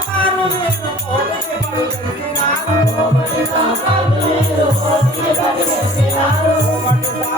Thank you.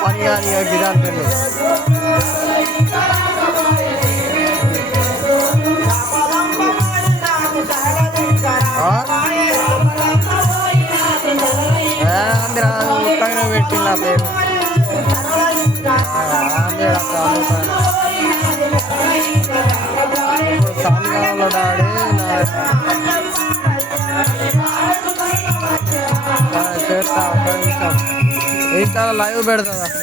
ఉన్నాను కాదు పని కానీ గిదాని పెళ్ళి ఆంధ్ర ఉత్తగా పెట్టి నా పేరు ఆంధ్ర సాయంకాలంలో డాడీ एक लाइव बैठता था